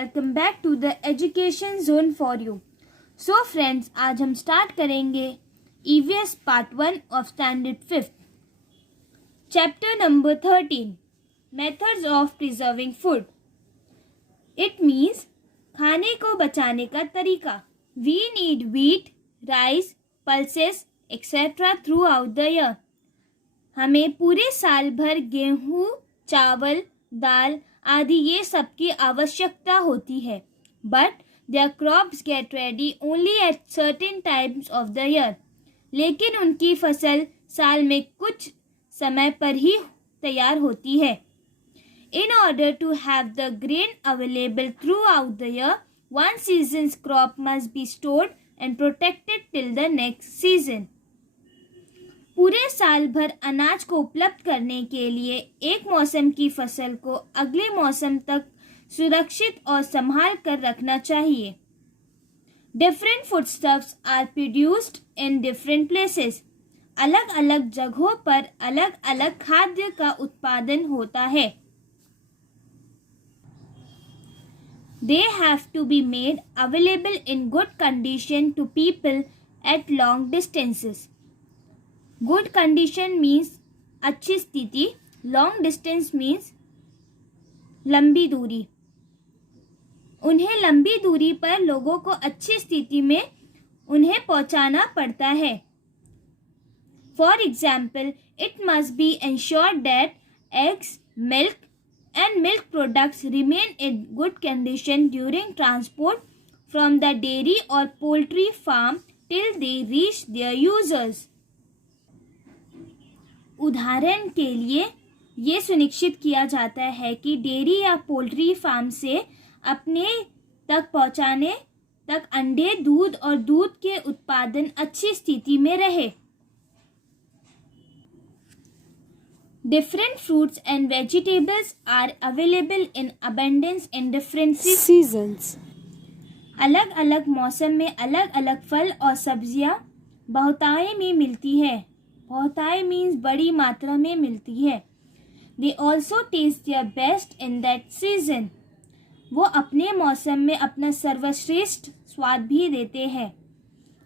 Welcome back to the education zone for you. So friends, आज हम start करेंगे EVS part 1 of standard 5th, chapter number 13, methods of preserving food. It means खाने को बचाने का तरीका। We need wheat, rice, pulses etcetera throughout the year. हमें पूरे साल भर गेहूँ, चावल, दाल आदि ये सब की आवश्यकता होती है। But there crops get ready only at certain times of the year. लेकिन उनकी फसल साल में कुछ समय पर ही तैयार होती है। In order to have the grain available throughout the year, one season's crop must be stored and protected till the next season. पूरे साल भर अनाज को उपलब्ध करने के लिए एक मौसम की फसल को अगले मौसम तक सुरक्षित और संभाल कर रखना चाहिए। Different foodstuffs are produced in different places. अलग अलग जगहों पर अलग अलग खाद्य का उत्पादन होता है। They have to be made available in good condition to people at long distances. Good condition means अच्छी स्थिति, long distance means लंबी दूरी। उन्हें लंबी दूरी पर लोगों को अच्छी स्थिति में उन्हें पहुंचाना पड़ता है। For example, it must be ensured that eggs, milk and milk products remain in good condition during transport from the dairy or poultry farm till they reach their users. उदाहरण के लिए ये सुनिश्चित किया जाता है कि डेयरी या पोल्ट्री फार्म से अपने तक पहुंचाने तक अंडे, दूध और दूध के उत्पादन अच्छी स्थिति में रहे। Different fruits and vegetables are available in abundance in different seasons. अलग अलग मौसम में अलग अलग फल और सब्जियां बहुतायत में मिलती है। बहुतायत मीन्स बड़ी मात्रा में मिलती है। They also taste their best in that season. वो अपने मौसम में अपना सर्वश्रेष्ठ स्वाद भी देते हैं।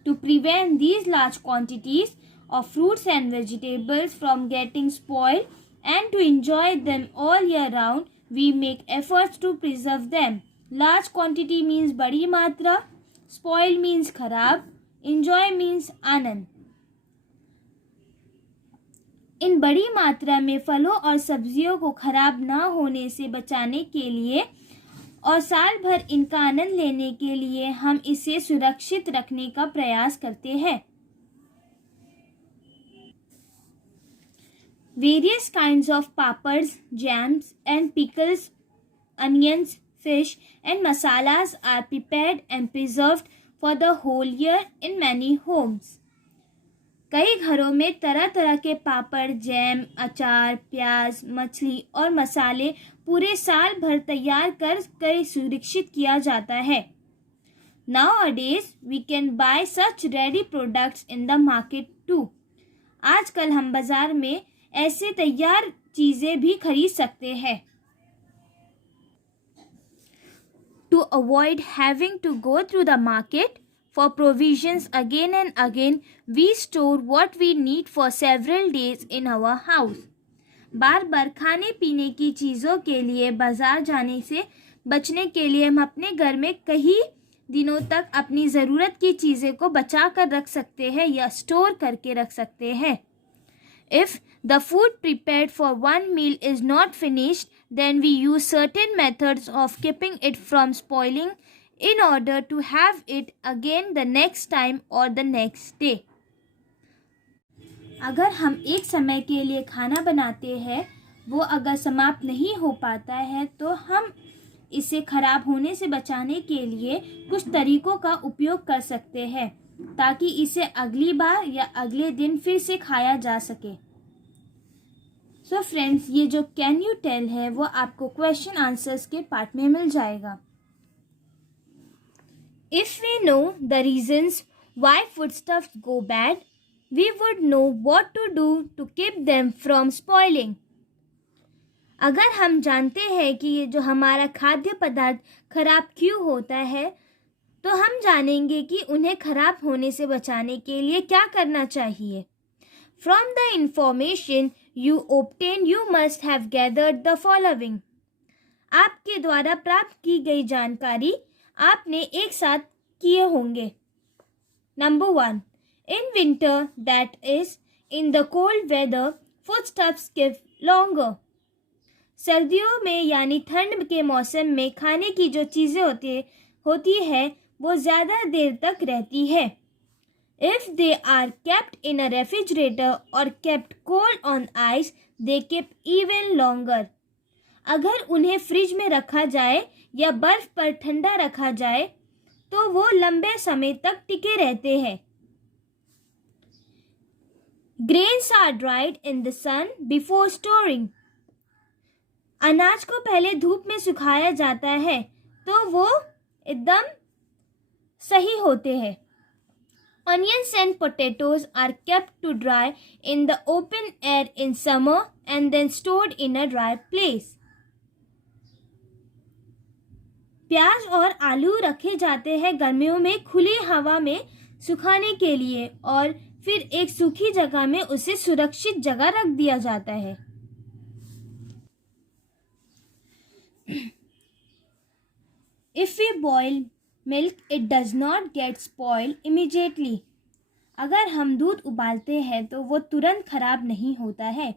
To prevent these large quantities of fruits and vegetables from getting spoiled and to enjoy them all year round, we make efforts to preserve them. Large quantity means बड़ी मात्रा, spoil means खराब, enjoy means आनंद। इन बड़ी मात्रा में फलों और सब्जियों को खराब ना होने से बचाने के लिए और साल भर इनका आनंद लेने के लिए हम इसे सुरक्षित रखने का प्रयास करते हैं। Various kinds of papads, jams and pickles, onions, fish and masalas are prepared and preserved for the whole year in many homes. कई घरों में तरह तरह के पापड़, जैम, अचार, प्याज, मछली और मसाले पूरे साल भर तैयार कर सुरक्षित किया जाता है। Nowadays, we can buy such ready products in the market too. आजकल हम बाजार में ऐसे तैयार चीजें भी खरीद सकते हैं। To avoid having to go through the market for provisions again and again, we store what we need for several days in our house. बार बार खाने पीने की चीज़ों के लिए बाजार जाने से बचने के लिए हम अपने घर में कई दिनों तक अपनी ज़रूरत की चीज़ें को बचा कर रख सकते हैं या स्टोर करके रख सकते हैं। If the food prepared for one meal is not finished, then we use certain methods of keeping it from spoiling in order to have it again the next time or the next day. अगर हम एक समय के लिए खाना बनाते हैं, वो अगर समाप्त नहीं हो पाता है तो हम इसे खराब होने से बचाने के लिए कुछ तरीकों का उपयोग कर सकते हैं ताकि इसे अगली बार या अगले दिन फिर से खाया जा सके। सो फ्रेंड्स, ये जो कैन यू टेल है वो आपको क्वेश्चन आंसर्स के पार्ट में मिल जाएगा। If we know the reasons why foodstuffs go bad, we would know what to do to keep them from spoiling. अगर हम जानते हैं कि ये जो हमारा खाद्य पदार्थ खराब क्यों होता है, तो हम जानेंगे कि उन्हें खराब होने से बचाने के लिए क्या करना चाहिए. From the information you obtain, you must have gathered the following. आपके द्वारा प्राप्त की गई जानकारी आपने एक साथ किए होंगे. Number 1. In winter, that is, in the cold weather, foodstuffs give longer. सर्दियों में यानी ठंड के मौसम में खाने की जो चीज़ें होती है वो ज़्यादा देर तक रहती है. If they are kept in a refrigerator or kept cold on ice, they keep even longer. अगर उन्हें फ्रिज में रखा जाए या बर्फ पर ठंडा रखा जाए तो वो लंबे समय तक टिके रहते हैं. Grains are dried in the sun before storing. अनाज को पहले धूप में सुखाया जाता है तो वो एकदम सही होते हैं. Onions and potatoes are kept to dry in the open air in summer and then stored in a dry place. प्याज और आलू रखे जाते हैं गर्मियों में खुली हवा में सुखाने के लिए और फिर एक सूखी जगह में उसे सुरक्षित जगह रख दिया जाता है. If we boil milk, it does not get spoiled immediately. अगर हम दूध उबालते हैं तो वो तुरंत खराब नहीं होता है.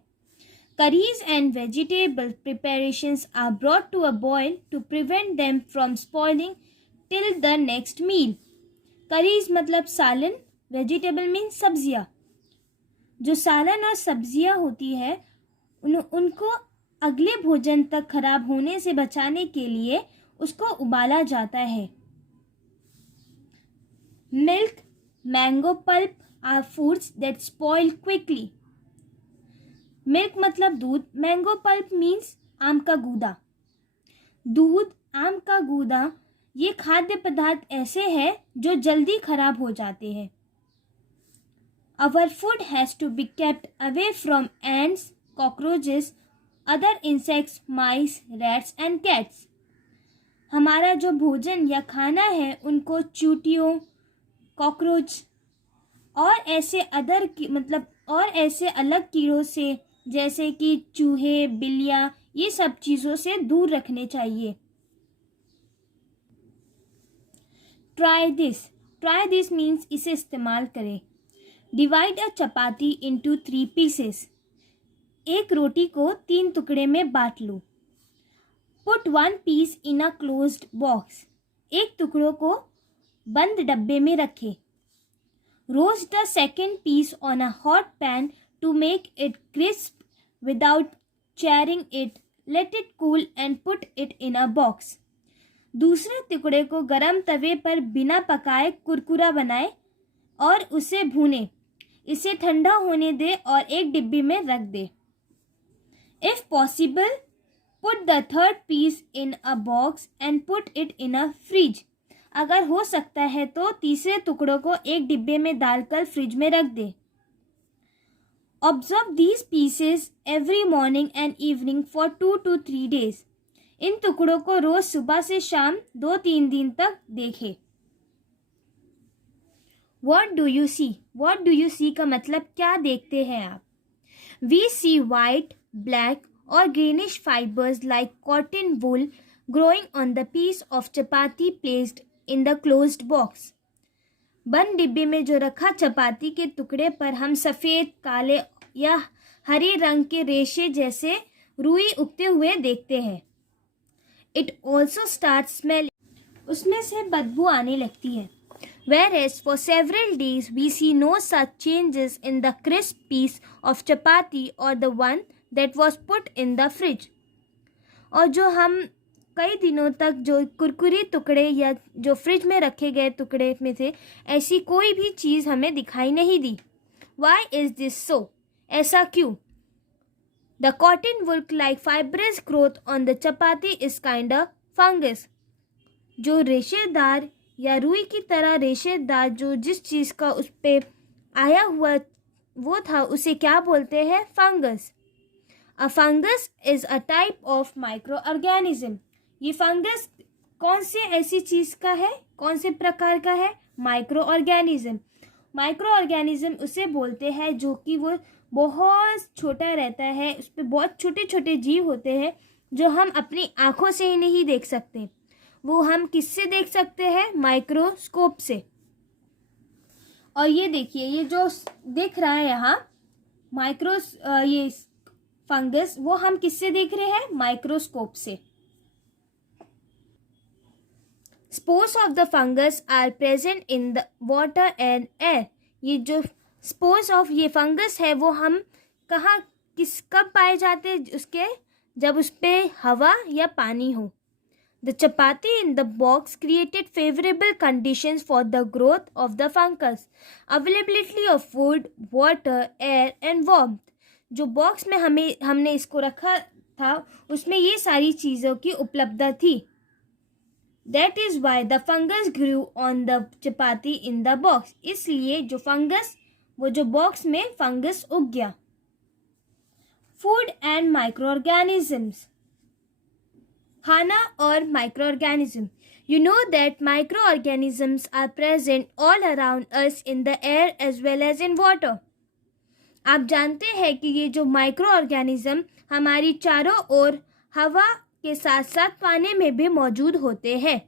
Curries and vegetable preparations are brought to a boil to prevent them from spoiling till the next meal. Curries मतलब सालन, vegetable means सब्जियाँ. जो सालन और सब्जियाँ होती है उनको अगले भोजन तक खराब होने से बचाने के लिए उसको उबाला जाता है. Milk, mango pulp are foods that spoil quickly. Milk मतलब दूध, mango pulp means आम का गूदा. दूध, आम का गूदा ये खाद्य पदार्थ ऐसे हैं जो जल्दी खराब हो जाते हैं. Our food has to be kept away from ants, cockroaches, other insects, mice, rats and cats. हमारा जो भोजन या खाना है उनको चूतियों, कॉकरोच और ऐसे ऐसे अलग कीड़ों से जैसे कि चूहे, बिल्लियाँ ये सब चीज़ों से दूर रखने चाहिए. Try this means इसे इस्तेमाल करें. Divide a chapati into 3 pieces. एक रोटी को 3 टुकड़े में बांट लो. Put 1 piece in a closed box. एक टुकड़ों को बंद डब्बे में रखें. Roast the second piece on a hot pan to make it crisp without charring it. Let it cool and put it in a box. दूसरे टुकड़े को गरम तवे पर बिना पकाए कुरकुरा बनाए और उसे भूने. इसे ठंडा होने दे और एक डिब्बी में रख दे. If possible, put the third piece in a box and put it in a fridge. अगर हो सकता है तो तीसरे टुकड़ों को एक डिब्बे में डालकर फ्रिज में रख दे. Observe these pieces every morning and evening for 2 to 3 days. इन टुकड़ों को रोज सुबह से शाम 2-3 दिन तक देखें. What do you see? What do you see का मतलब क्या देखते हैं आप? We see white, black or greenish fibers like cotton wool growing on the piece of chapati placed in the closed box. बंद डिब्बे में जो रखा चपाती के टुकड़े पर हम सफ़ेद, काले या हरे रंग के रेशे जैसे रुई उगते हुए देखते हैं. It also starts smelling. उसमें से बदबू आने लगती है. Whereas for several days we see no such changes in the crisp piece of chapati or the one that was put in the fridge. और जो हम कई दिनों तक जो कुरकुरी टुकड़े या जो फ्रिज में रखे गए टुकड़े में थे ऐसी कोई भी चीज़ हमें दिखाई नहीं दी. Why is this so? ऐसा क्यों? The cotton wool like fibrous growth on the chapati is kind of fungus. जो रेशेदार या रुई की तरह रेशेदार जो जिस चीज़ का उस पे आया हुआ वो था उसे क्या बोलते हैं? Fungus. A fungus is a type of micro organism. ये फंगस कौन से ऐसी चीज का है, कौन से प्रकार का है? Micro organism. माइक्रो ऑर्गेनिज्म उसे बोलते हैं जो कि वो बहुत छोटा रहता है, उस पर बहुत छोटे छोटे जीव होते हैं जो हम अपनी आंखों से ही नहीं देख सकते। वो हम किससे देख सकते हैं? माइक्रोस्कोप से। और ये देखिए, ये जो दिख रहा है यहाँ ये फंगस, वो हम किससे देख रहे हैं? माइक्रोस्कोप से। Spores of the fungus are present in the water and air. ये जो स्पोर्स ऑफ ये फंगस है वो हम कहाँ कब पाए जाते हैं? उसके जब उस पर हवा या पानी हो। The chapati in the box created favorable conditions for the growth of the fungus. Availability of food, water, air and warmth. जो बॉक्स में हमने इसको रखा था उसमें ये सारी चीज़ों की उपलब्धता थी। That is why the fungus grew on the chapati in the box. इसलिए वो जो बॉक्स में फंगस उग गया। Food and microorganisms. खाना और micro organism. You know that micro organisms are present all around us in the air as well as in water. आप जानते हैं कि ये जो माइक्रो ऑर्गेनिज्म हमारी चारों ओर हवा के साथ साथ पानी में भी मौजूद होते हैं।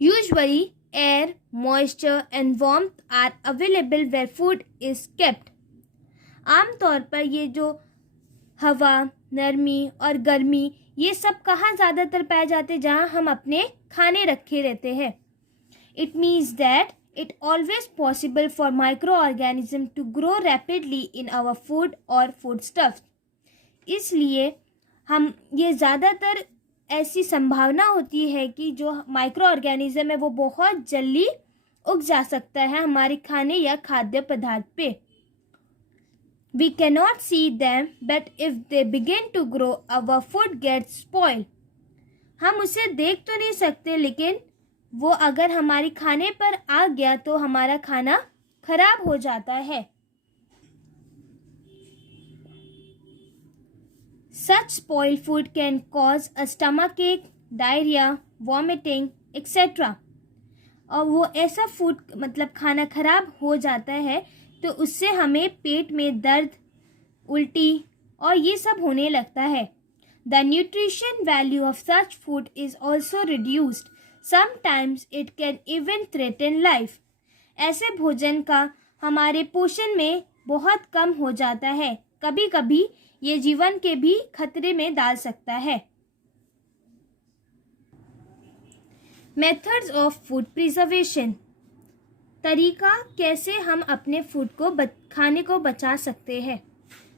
Usually air, moisture and warmth are available where food is kept. आमतौर पर ये जो हवा, नरमी और गर्मी, ये सब कहाँ ज़्यादातर पाए जाते हैं? जहाँ हम अपने खाने रखे रहते हैं। It means that it always possible for micro organism to grow rapidly in our food और फूड स्टफ। इसलिए हम ये ज़्यादातर ऐसी संभावना होती है कि जो माइक्रो ऑर्गेनिज्म है वो बहुत जल्दी उग जा सकता है हमारे खाने या खाद्य पदार्थ पे। We cannot see them, but if they begin to grow, our food gets spoiled. हम उसे देख तो नहीं सकते, लेकिन वो अगर हमारे खाने पर आ गया तो हमारा खाना खराब हो जाता है। Such spoiled food can cause a stomachache, diarrhea, vomiting, etc. और वो ऐसा फूड मतलब खाना खराब हो जाता है तो उससे हमें पेट में दर्द, उल्टी और ये सब होने लगता है। The nutrition value of such food is also reduced. Sometimes it can even threaten life. ऐसे भोजन का हमारे पोषण में बहुत कम हो जाता है, कभी कभी ये जीवन के भी खतरे में डाल सकता है। Methods of food preservation. तरीका कैसे हम अपने फूड को खाने को बचा सकते हैं।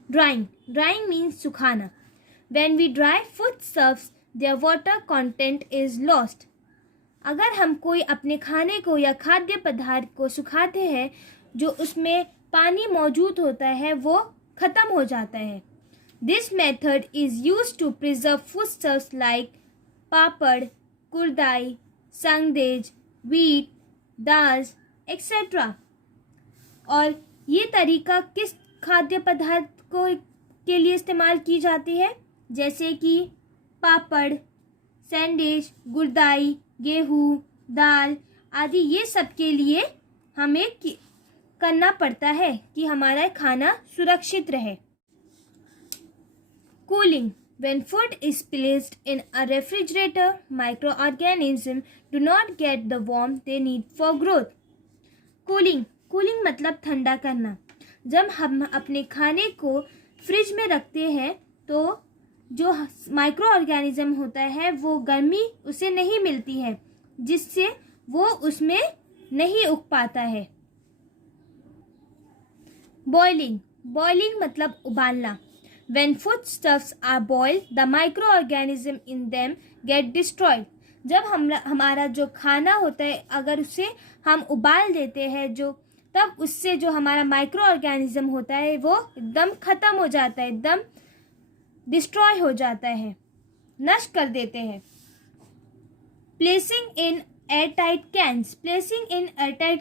ड्राइंग मीन्स सुखाना। When we dry food stuffs their water content is lost. अगर हम कोई अपने खाने को या खाद्य पदार्थ को सुखाते हैं जो उसमें पानी मौजूद होता है वो खत्म हो जाता है। This method is used to preserve food stuffs like papad, kurdai, sandge, wheat, dal et cetera. और ये तरीका किस खाद्य पदार्थ के लिए इस्तेमाल की जाती है? जैसे कि पापड़, सैंडविच, गुरदाई, गेहूँ, दाल आदि, ये सब के लिए हमें करना पड़ता है कि हमारा खाना सुरक्षित रहे। Cooling. When food is placed in a refrigerator, microorganisms do not get the warmth they need for growth. Cooling मतलब ठंडा करना। जब हम अपने खाने को फ्रिज में रखते हैं तो जो माइक्रो ऑर्गेनिज्म होता है वो गर्मी उसे नहीं मिलती है, जिससे वो उसमें नहीं उग पाता है। बॉइलिंग मतलब उबालना। When foodstuffs are boiled, the microorganism in them get destroyed. जब हमारा जो खाना होता है अगर उसे हम उबाल देते हैं तब उससे जो हमारा माइक्रो ऑर्गेनिज्म होता है वो एकदम ख़त्म हो जाता है, एकदम डिस्ट्रॉय हो जाता है, नष्ट कर देते हैं। प्लेसिंग इन एयरटाइट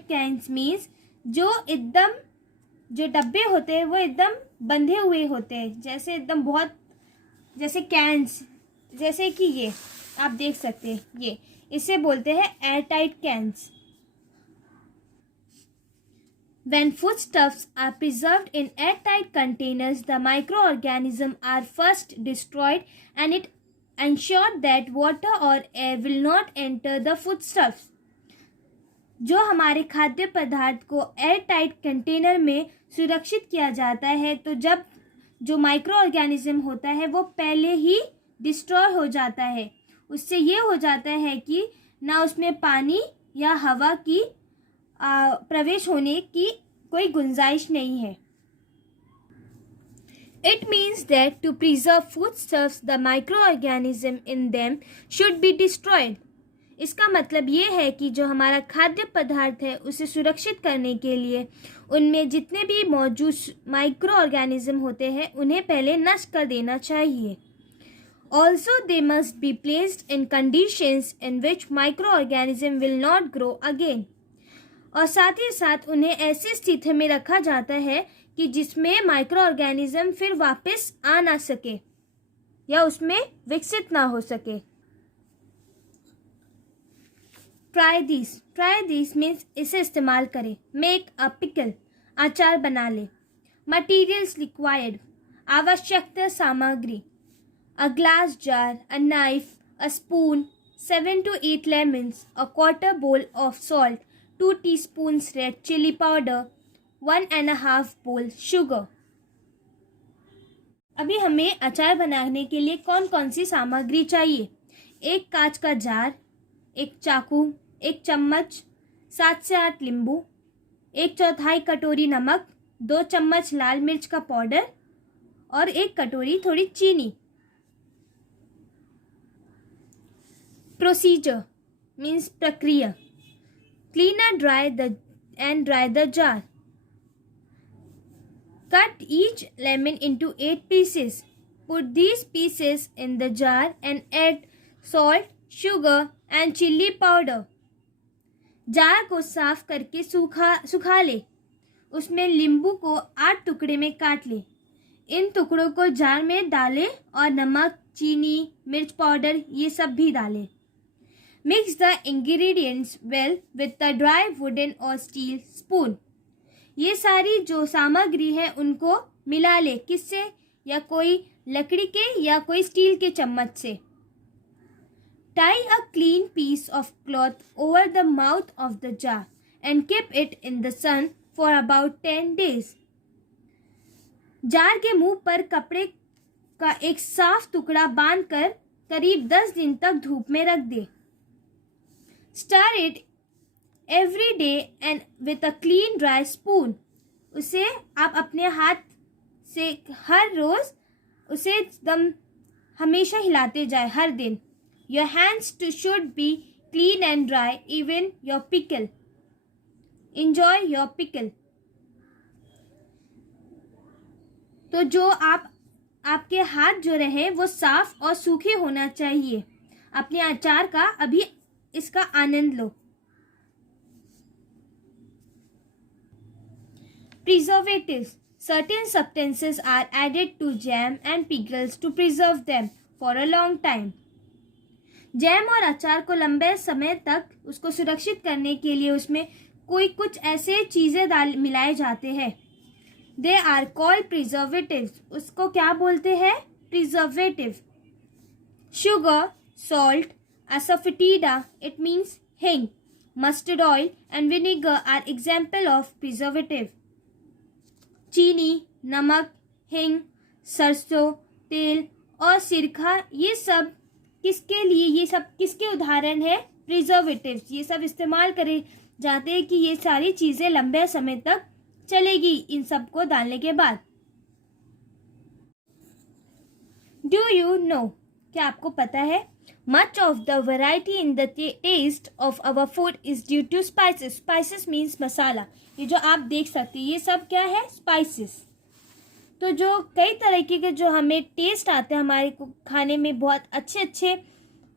कैंस मीन्स जो डब्बे होते हैं वो एकदम बंधे हुए होते हैं, जैसे एकदम बहुत, जैसे कैंस, जैसे कि ये आप देख सकते हैं, ये इसे बोलते हैं air tight cans. When foodstuffs are preserved in airtight containers, the microorganisms are first destroyed and it ensures that water or air will not enter the foodstuffs. जो हमारे खाद्य पदार्थ को एयर टाइट कंटेनर में सुरक्षित किया जाता है, तो जब जो माइक्रो ऑर्गेनिज्म होता है वो पहले ही डिस्ट्रॉय हो जाता है. उससे ये हो जाता है कि ना उसमें पानी या हवा की प्रवेश होने की कोई गुंजाइश नहीं है. It means that to preserve foodstuffs, the microorganism in them should be destroyed. इसका मतलब ये है कि जो हमारा खाद्य पदार्थ है उसे सुरक्षित करने के लिए उनमें जितने भी मौजूद माइक्रो ऑर्गेनिज्म होते हैं उन्हें पहले नष्ट कर देना चाहिए. Also, they must be placed in conditions in which microorganism will not grow again. और साथ ही साथ उन्हें ऐसी स्थिति में रखा जाता है कि जिसमें माइक्रो ऑर्गेनिज्म फिर वापस आ ना सके या उसमें विकसित ना हो सके. ट्राई दिस मीन्स इसे इस्तेमाल करें. मेक अ पिकल, अचार बना ले. मटीरियल्स रिक्वायर्ड, आवश्यकता सामग्री. A glass jar, a knife, a spoon, 7 to 8 lemons, a quarter bowl of salt, 2 teaspoons red chili powder, 1.5 bowl sugar. अभी हमें अचार बनाने के लिए कौन कौन सी सामग्री चाहिए. एक कांच का जार, एक चाकू, एक चम्मच, 7 से 8 नींबू, 1/4 कटोरी नमक, 2 चम्मच लाल मिर्च का पाउडर और 1 कटोरी थोड़ी चीनी. प्रोसीजर मीन्स प्रक्रिया. Clean and dry the jar. Cut each lemon into 8 pieces. Put these pieces in the jar and add salt, sugar and chili powder. Jar को साफ करके सुखा ले. उसमें नींबू को 8 टुकड़े में काट ले. इन टुकड़ों को जार में डालें और नमक, चीनी, मिर्च पाउडर ये सब भी डालें. Mix the ingredients well with the dry wooden or steel spoon. ये सारी जो सामग्री है उनको मिला ले. किससे? या कोई लकड़ी के या कोई स्टील के चम्मच से. Tie a clean piece of cloth over the mouth of the jar and keep it in the sun for about 10 days. Jar के मुंह पर कपड़े का एक साफ टुकड़ा बांधकर करीब 10 दिन तक धूप में रख दे. Stir it every day and with a clean dry spoon. उसे आप अपने हाथ से हर रोज उसे एकदम हमेशा हिलाते जाए हर दिन. Your hands should be clean and dry, even your pickle. Enjoy your pickle. तो जो आपके हाथ जो रहे वो साफ और सूखे होना चाहिए. अपने अचार का अभी इसका आनंद लो. Preservatives. Certain substances are added to jam and pickles to preserve them for a long time. Jam और अचार को लंबे समय तक उसको सुरक्षित करने के लिए उसमें कुछ ऐसे चीज़ें मिलाए जाते हैं. They are called preservatives. उसको क्या बोलते हैं? Preservative. Sugar, salt, asafoetida, it means hing, mustard oil and vinegar are example of preservative. चीनी, नमक, हिंग, सरसों तेल और सिरका ये सब किसके उदाहरण है? प्रिजर्वेटिव्स. ये सब इस्तेमाल करे जाते हैं कि ये सारी चीज़ें लंबे समय तक चलेगी इन सब को डालने के बाद. डू यू नो, क्या आपको पता है? Much of the variety in the taste of our food is due to spices. Spices means मसाला. ये जो आप देख सकते हैं ये सब क्या है? Spices. तो जो कई तरीके के जो हमें टेस्ट आते हैं हमारे खाने में बहुत अच्छे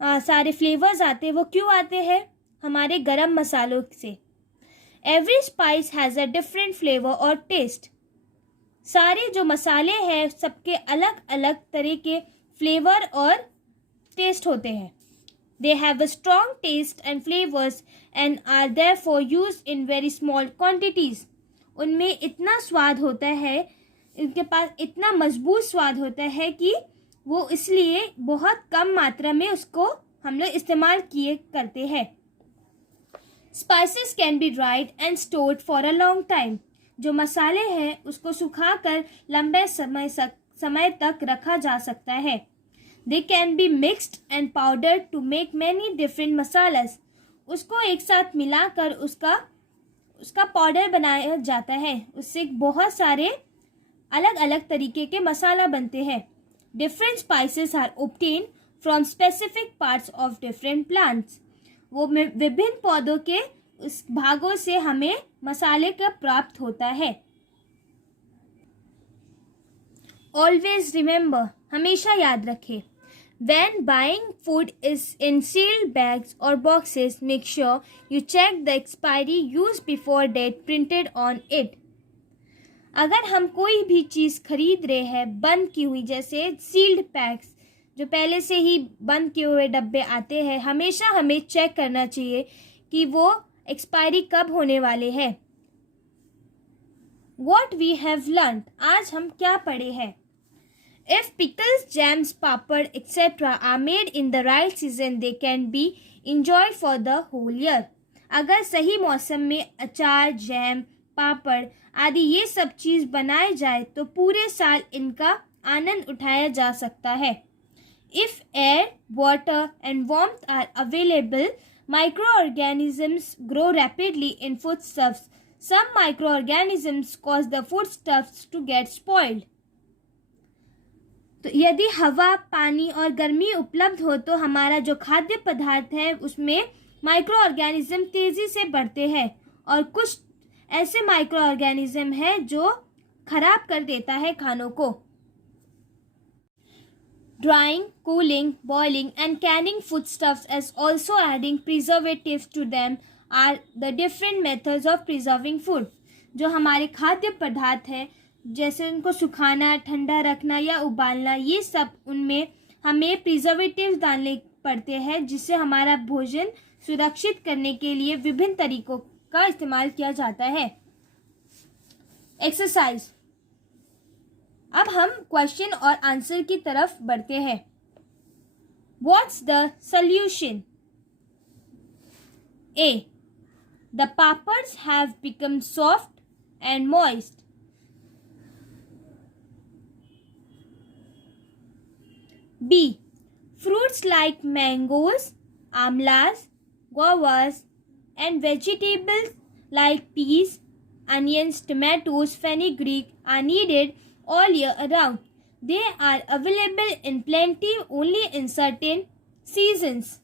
सारे फ्लेवर्स आते हैं. वो क्यों आते हैं? हमारे गरम मसालों से. Every spice has a different flavor or taste. सारे जो मसाले हैं सबके अलग अलग तरह के फ्लेवर और टेस्ट होते हैं. They have a strong taste and flavors and are therefore used in very small quantities. उनमें इतना स्वाद होता है, इनके पास इतना मजबूत स्वाद होता है कि वो इसलिए बहुत कम मात्रा में उसको हम लोग इस्तेमाल किए करते हैं. Spices can be dried and stored for a long time. जो मसाले हैं उसको सुखाकर लंबे समय तक रखा जा सकता है. They can be mixed and powdered to make many different masalas. उसको एक साथ मिलाकर उसका पाउडर बनाया जाता है. उससे बहुत सारे अलग अलग तरीके के मसाला बनते हैं. Different spices are obtained from specific parts of different plants. वो विभिन्न पौधों के उस भागों से हमें मसाले का प्राप्त होता है. Always remember, हमेशा याद रखें, when buying food is in sealed bags or boxes, make sure you check the expiry use before date printed on it. अगर हम कोई भी चीज़ खरीद रहे हैं बंद की हुई, जैसे सील्ड पैक्स जो पहले से ही बंद किए हुए डब्बे आते हैं, हमेशा हमें चेक करना चाहिए कि वो एक्सपायरी कब होने वाले हैं. What we have learned, आज हम क्या पढ़े हैं. If pickles, jams, papad, etc. are made in the right season, they can be enjoyed for the whole year. अगर सही मौसम में अचार, जैम, पापड़ आदि ये सब चीज़ बनाए जाए तो पूरे साल इनका आनंद उठाया जा सकता है. If air, water and warmth are available, microorganisms grow rapidly in foodstuffs. Some microorganisms cause the foodstuffs to get spoiled. तो यदि हवा, पानी और गर्मी उपलब्ध हो तो हमारा जो खाद्य पदार्थ है उसमें माइक्रो ऑर्गेनिज्म तेज़ी से बढ़ते हैं और कुछ ऐसे माइक्रो ऑर्गेनिज्म है जो खराब कर देता है खानों को. Drying, cooling, boiling and canning foodstuffs as also adding preservatives to them are the different methods of preserving food. जो हमारे खाद्य पदार्थ है जैसे उनको सुखाना, ठंडा रखना या उबालना, ये सब उनमें हमें प्रिजर्वेटिव्स डालने पड़ते हैं जिससे हमारा भोजन सुरक्षित करने के लिए विभिन्न तरीकों का इस्तेमाल किया जाता है. एक्सरसाइज. अब हम क्वेश्चन और आंसर की तरफ बढ़ते हैं. What's the solution? A. The papads have become soft and moist. B. Fruits like mangoes, amlas, guavas, and vegetables like peas, onions, tomatoes, fenugreek are needed all year around. They are available in plenty only in certain seasons.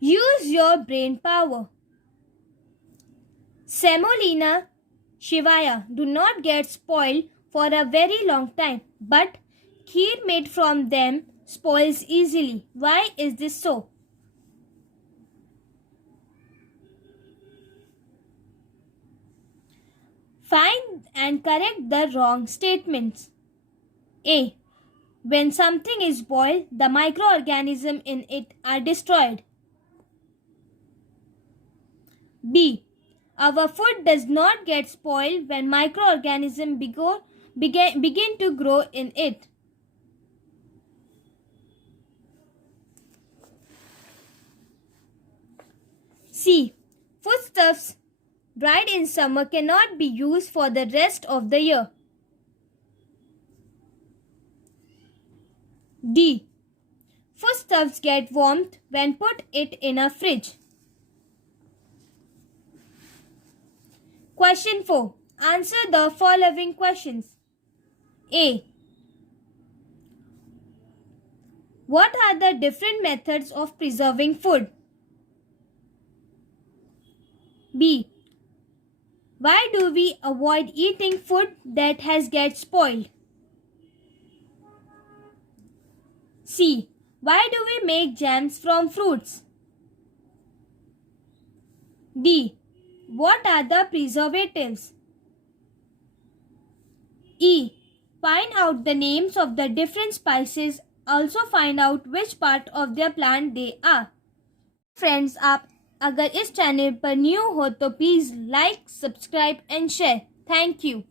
Use your brain power. Semolina, shivaya do not get spoiled for a very long time, but kheer made from them spoils easily. Why is this so? Find and correct the wrong statements. A. When something is boiled, the microorganisms in it are destroyed. B. Our food does not get spoiled when microorganisms begin to grow in it. C. Foodstuffs dried in summer cannot be used for the rest of the year. D. Foodstuffs get warmth when put it in a fridge. Question 4. Answer the following questions. A. What are the different methods of preserving food? B. Why do we avoid eating food that has get spoiled? C. Why do we make jams from fruits? D. What are the preservatives? E. Find out the names of the different spices. Also find out which part of their plant they are. Friends, आप अगर इस channel पर new हो तो please like, subscribe and share. Thank you.